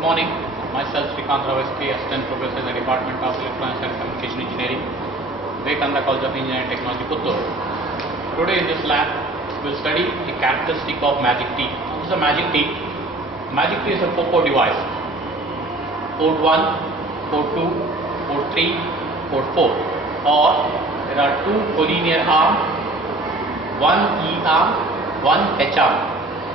Good morning. Myself Srikanth Rao, Assistant Professor in the Department of Electronics and Communication Engineering, Vivekananda College of Engineering and Technology, Puttur. Today in this lab, we will study the characteristic of magic T. What is a magic T? Magic T is a 4-port device. Port 1, port 2, port 3, port 4. Or there are two collinear arms, one E arm, one H arm.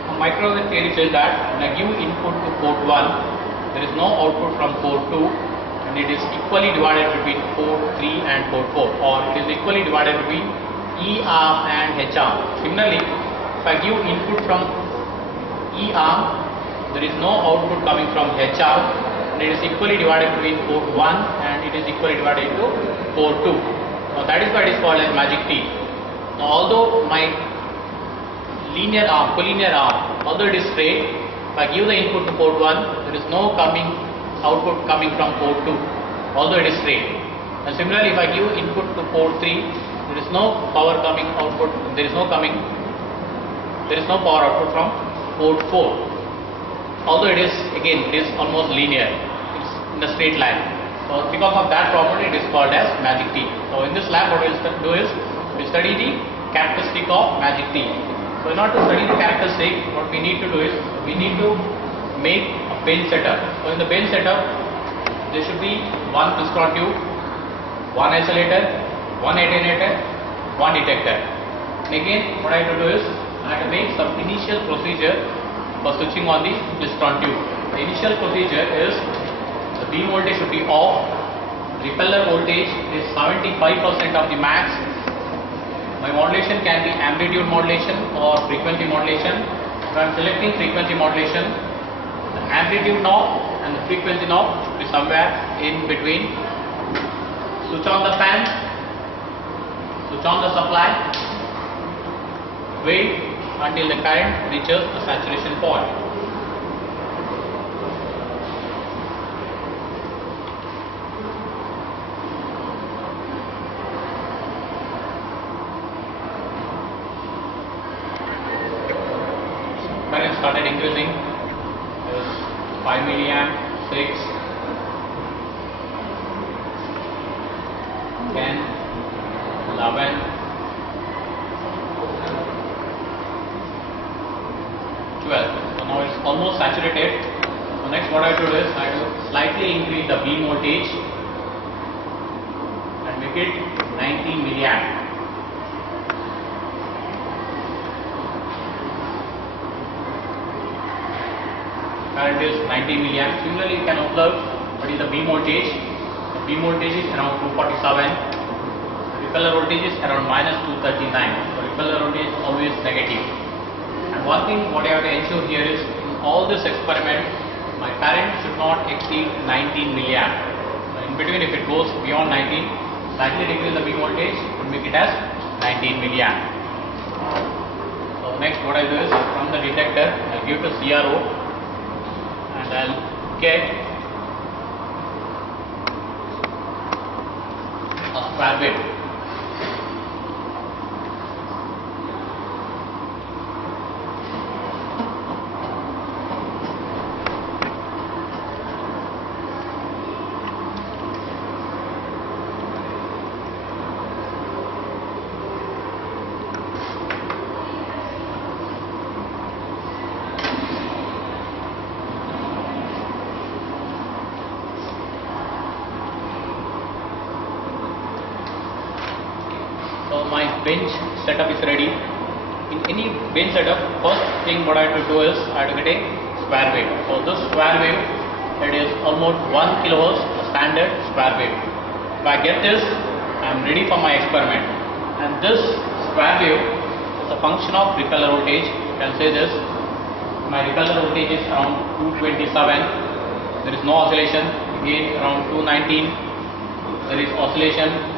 A microwave theory says that when I give input to port 1, there is no output from port 2, and it is equally divided between port 3 and port 4, or it is equally divided between E arm and H arm. Similarly, if I give input from E arm, there is no output coming from H arm, and it is equally divided between port 1 and it is equally divided into port 2. Now that is why it is called as magic T. Now although my collinear arm, although it is straight, if I give the input to port 1, there is no output coming from port 2, although it is straight. And similarly, if I give input to port 3, there is no power coming output, there is no power output from port 4, although it is almost linear, it is in a straight line. So because of that property, it is called as magic T. So in this lab, what we will do is we study the characteristic of magic T. So in order to study the characteristic, what we need to do is we need to make a bench setup. So in the bench setup, there should be one piston tube, one isolator, one attenuator, one detector. And again, what I have to do is I have to make some initial procedure for switching on the piston tube. The initial procedure is the beam voltage should be off, repeller voltage is 75% of the max. My modulation can be amplitude modulation or frequency modulation. If I am selecting frequency modulation, the amplitude knob and the frequency knob should be somewhere in between. Switch on the fan, switch on the supply, wait until the current reaches the saturation point. Current started increasing. There was 5 milliamp, 6, 10, 11, 12. So now it's almost saturated. So next what I have to do is I have to slightly increase the beam voltage and make it 19 milliamp. Current is 90 milliamp. Similarly, you can observe what is the beam voltage. The beam voltage is around 247. The repeller voltage is around minus 239. So repeller voltage is always negative. And one thing what I have to ensure here is in all this experiment, my current should not exceed 19 milliamp. So in between, if it goes beyond 19, slightly decrease the beam voltage and make it as 19 milliamp. So next what I do is from the detector, I will give to CRO. And I'll get a square wave. So my bench setup is ready. In any bench setup, first thing what I have to do is I have to get a square wave. So this square wave, it is almost 1 kilohertz, a standard square wave. If I get this, I am ready for my experiment. And this square wave is a function of repeller voltage. You can say this. My repeller voltage is around 227. There is no oscillation. Again around 219. There is oscillation.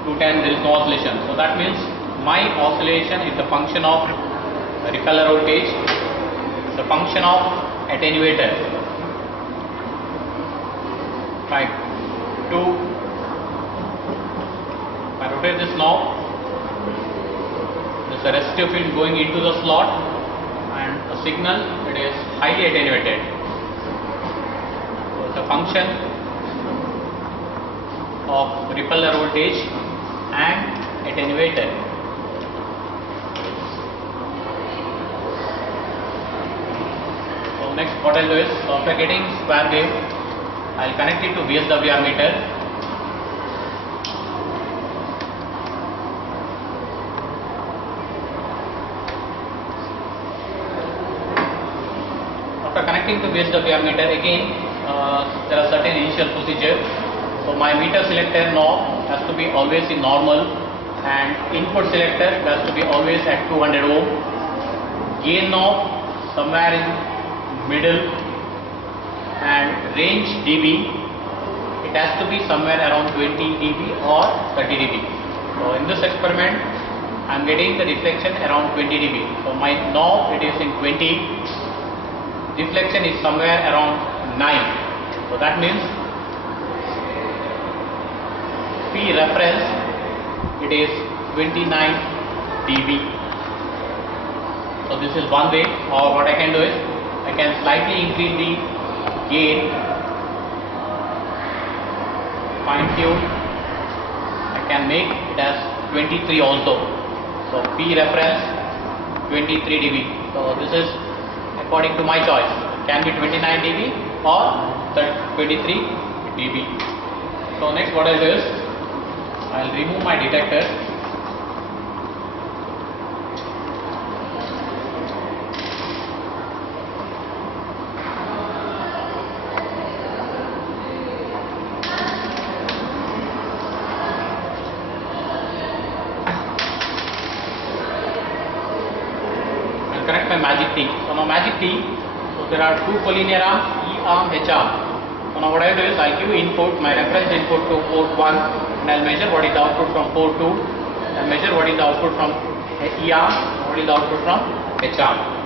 210, there is no oscillation. So that means my oscillation is the function of repeller voltage, the function of attenuator. If I rotate this knob, there is a resistive field going into the slot and a signal, it is highly attenuated. it's a function of repeller voltage and attenuator. So next what I'll do is, so after getting square wave, I'll connect it to VSWR meter. After connecting to VSWR meter, again there are certain initial procedure. So my meter selector knob has to be always in normal, and input selector has to be always at 200 ohm. Gain knob somewhere in middle, and range dB, it has to be somewhere around 20 dB or 30 dB. So in this experiment I am getting the deflection around 20 dB. So my knob it is in 20, deflection is somewhere around 9. So that means P reference it is 29 dB. So this is one way, or what I can do is I can slightly increase the gain, fine tune, I can make it as 23 also. So P reference 23 dB. So this is according to my choice. It can be 29 dB or 23 dB. So next what I'll do is I'll remove my detector. I'll connect my magic T. So now magic T, so there are two collinear arms, E arm, H arm. So now what I'll do is I'll give input, my reference input to port 1, and I'll measure what is the output from port 2. I'll measure what is the output from E arm, what is the output from H arm.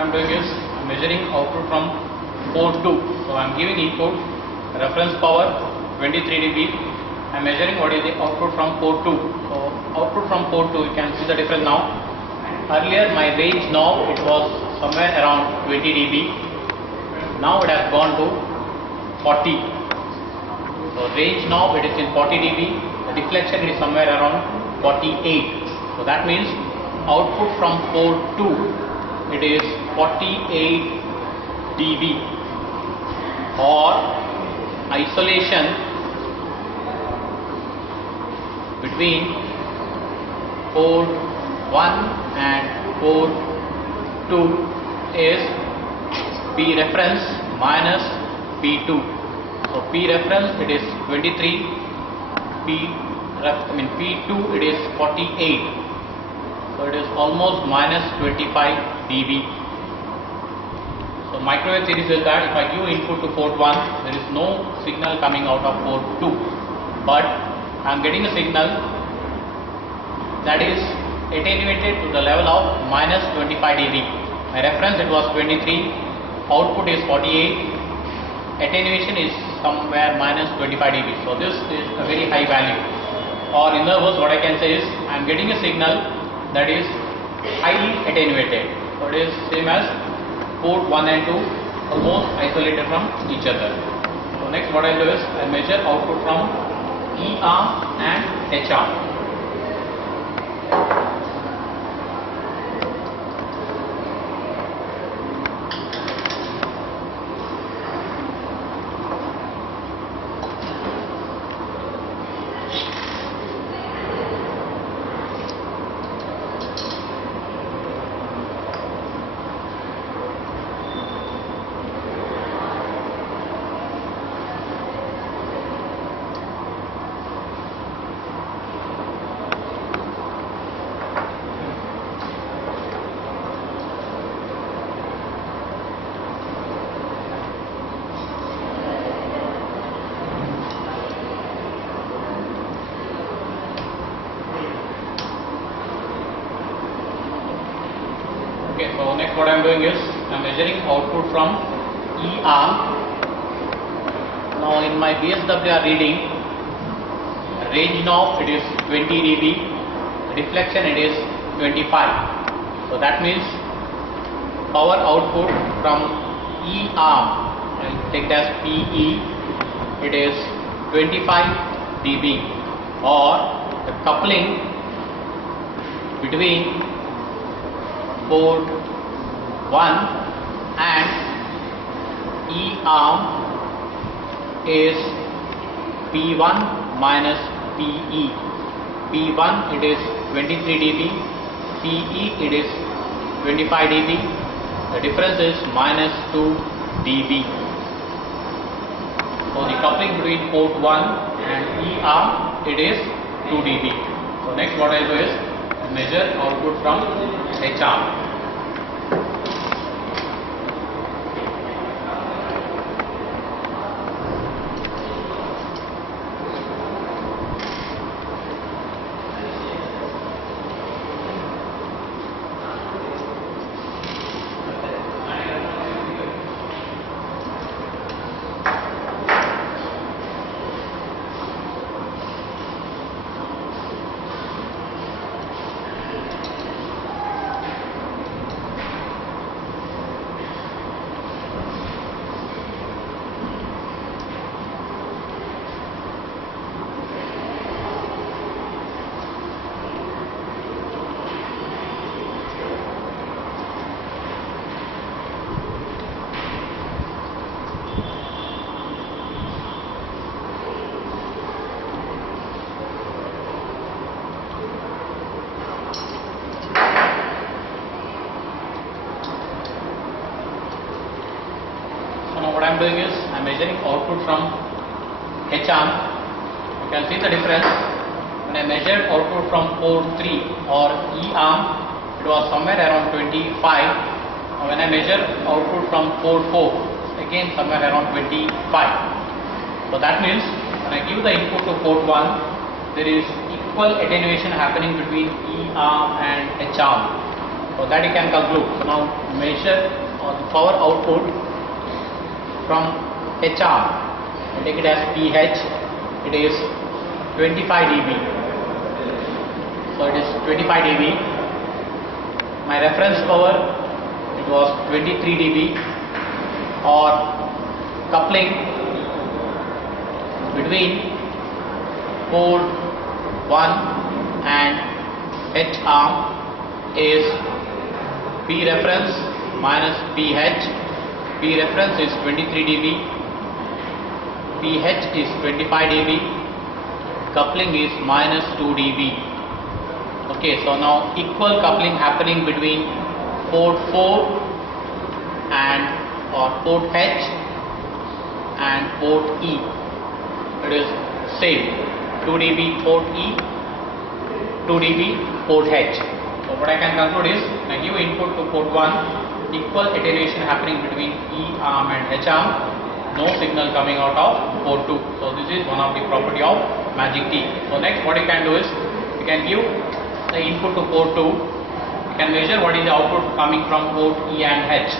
I am doing is I am measuring output from port 2. So I am giving input reference power 23 dB. I am measuring what is the output from port 2. So output from port 2, you can see the difference now. Earlier my range knob it was somewhere around 20 dB. Now it has gone to 40. So range knob it is in 40 dB. The deflection is somewhere around 48. So that means output from port 2 it is 48 dB, or isolation between port 1 and port 2 is P reference minus P2. So P reference it is 23, P2 it is 48. So it is almost minus 25 dB. So microwave theory says that if I give input to port 1, there is no signal coming out of port 2, but I am getting a signal that is attenuated to the level of minus 25 dB. My reference it was 23, output is 48, attenuation is somewhere minus 25 dB. So this is a very high value, or in other words what I can say is I am getting a signal that is highly attenuated. So it is same as port 1 and 2 almost isolated from each other. So next what I do is I measure output from E arm and H arm. Okay, so next what I am doing is I am measuring output from E arm. Now in my VSWR reading, range knob it is 20 dB, deflection it is 25. So that means power output from E arm, I will take it as PE, it is 25 dB, or the coupling between port 1 and E arm is P1 minus PE. P1 it is 23 dB, PE it is 25 dB. The difference is minus 2 dB. So the coupling between port 1 and E arm it is 2 dB. So next what I do is I measure output from H arm. What I am doing is I am measuring output from H arm. You can see the difference. When I measured output from port 3 or E arm, it was somewhere around 25. When I measure output from port 4, again somewhere around 25. So that means when I give the input to port 1, there is equal attenuation happening between E arm and H arm. So that you can conclude. So now measure the power output from H arm. I take it as PH. It is 25 dB. So it is 25 dB. My reference power, it was 23 dB, or coupling between port 1 and H arm is P reference minus PH. P reference is 23 dB, PH is 25 dB, coupling is minus 2 dB. Okay, so now equal coupling happening between port 4 and or port H and port E. It is same, 2 dB port E, 2 dB port H. So what I can conclude is, when I give input to port 1, equal attenuation happening between E arm and H arm, no signal coming out of port 2. So this is one of the property of magic T. So next what you can do is, you can give the input to port 2, you can measure what is the output coming from port E and H.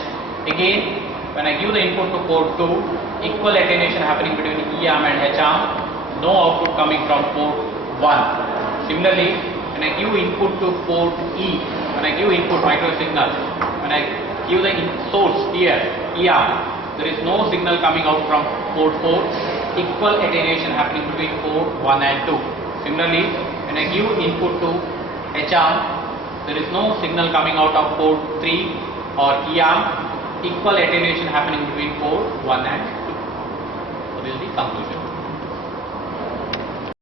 Again, when I give the input to port 2, equal attenuation happening between E arm and H arm, no output coming from port 1. Similarly, when I give input to port E, when I give input micro signal, when I give the source here, E arm, there is no signal coming out from port 4, equal attenuation happening between port 1 and 2. Similarly, when I give input to H arm, there is no signal coming out of port 3 or E arm, equal attenuation happening between port 1 and 2. So this is the conclusion.